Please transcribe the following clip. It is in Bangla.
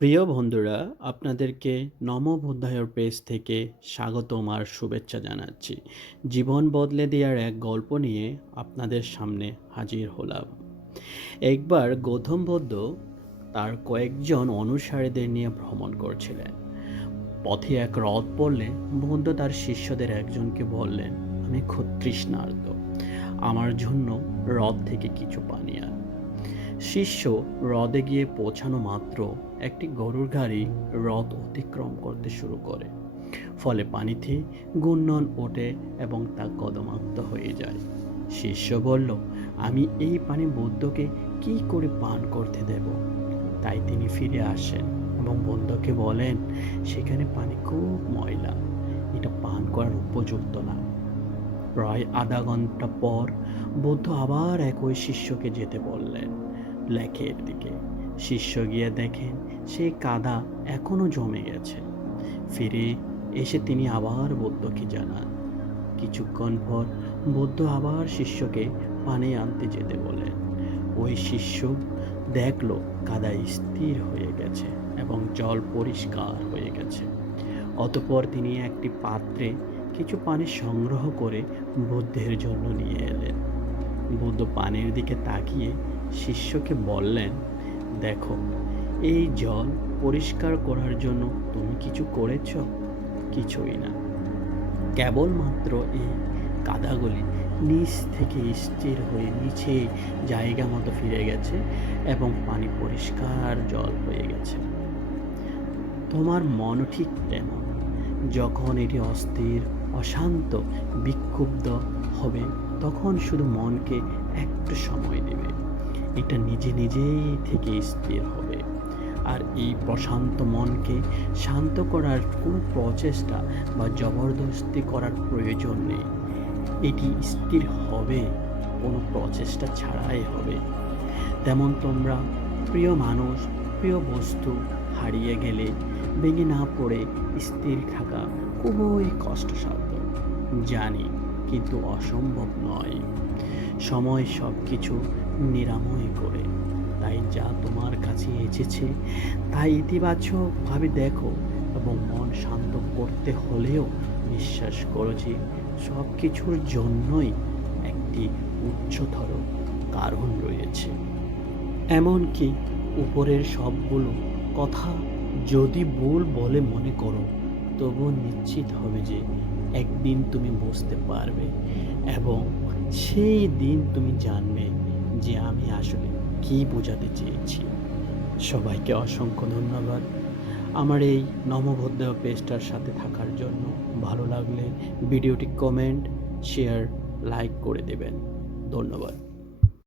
প্রিয় বন্ধুরা, আপনাদেরকে নমবোধায়র পেজ থেকে স্বাগতম আর শুভেচ্ছা জানাচ্ছি। জীবন বদলে দেওয়ার এক গল্প নিয়ে আপনাদের সামনে হাজির হলাম। একবার গৌতম বুদ্ধ তার কয়েকজন অনুসারীদের নিয়ে ভ্রমণ করছিলেন। পথে এক হ্রদ পড়লে বুদ্ধ তার শিষ্যদের একজনকে বললেন, আমি খুব তৃষ্ণার্ত। আমার জন্য হ্রদ থেকে কিছু পানি আন। শিষ্য হ্রদে গিয়ে পৌঁছানো মাত্র একটি গরুর গাড়ি হ্রদ অতিক্রম করতে শুরু করে। ফলে পানিতে গুণন ওঠে এবং তা কদমাক্ত হয়ে যায়। শিষ্য বলল, আমি এই পানি বৌদ্ধকে কি করে পান করতে দেব? তাই তিনি ফিরে আসেন এবং বৌদ্ধকে বলেন, সেখানে পানি খুব ময়লা। এটা পান করার উপযুক্ত না। প্রায় আধা ঘণ্টা পর বৌদ্ধ আবার একই শিষ্যকে যেতে বললেন। লেকের দিকে। শিষ্য গিয়ে দেখেন সেই কাদা এখনও জমে গেছে। ফিরে এসে তিনি আবার বৌদ্ধকে জানান। কিছুক্ষণ পর বৌদ্ধ আবার শিষ্যকে পানে আনতে যেতে বলেন। ওই শিষ্য দেখল কাদা স্থির হয়ে গেছে এবং জল পরিষ্কার হয়ে গেছে। অতপর তিনি একটি পাত্রে কিছু পানি সংগ্রহ করে বুদ্ধের জন্য নিয়ে এলেন। বুদ্ধ পানির দিকে তাকিয়ে শিষ্যকে বললেন, দেখো, এই জল পরিষ্কার করার জন্য তুমি কিছু করেছ? কিছুই না। কেবলমাত্র এই কাদাগুলি নিচ থেকে স্থির হয়ে নিচে জায়গা মতো ফিরে গেছে এবং পানি পরিষ্কার জল হয়ে গেছে। তোমার মনও ঠিক তেমন। যখন এটি অস্থির, অশান্ত, বিক্ষুব্ধ হবে তখন শুধু মনকে একটু সময় দেবে। এটা নিজে নিজেই থেকে স্থির হবে। আর এই প্রশান্ত মনকে শান্ত করার কোনো প্রচেষ্টা বা জবরদস্তি করার প্রয়োজন নেই। এটি স্থির হবে, কোনো প্রচেষ্টা ছাড়াই হবে। তেমন তোমরা প্রিয় মানুষ, প্রিয় বস্তু হারিয়ে গেলে, ভেঙে না পড়ে স্থির থাকা খুবই কষ্টসাধ্য। জানি কিন্তু অসম্ভব নয়। সময় সব কিছু নিরাময় করে। তাই যা তোমার কাছে এসেছে তাই ইতিবাচকভাবে দেখো এবং মন শান্ত করতে হলেও বিশ্বাস করো যে সব কিছুর জন্যই একটি উচ্চতর কারণ রয়েছে। এমনকি উপরের সবগুলো কথা যদি ভুল বলে মনে করো, তবুও নিশ্চিত হবে যে একদিন তুমি বুঝতে পারবে এবং সেই দিন তুমি জানবে যে আমি আসলে কী বোঝাতে চেয়েছি। সবাইকে অসংখ্য ধন্যবাদ। আমার এই নমভদ্র পেজটার সাথে থাকার জন্য ভালো লাগলে ভিডিওটি কমেন্ট, শেয়ার, লাইক করে দেবেন। ধন্যবাদ।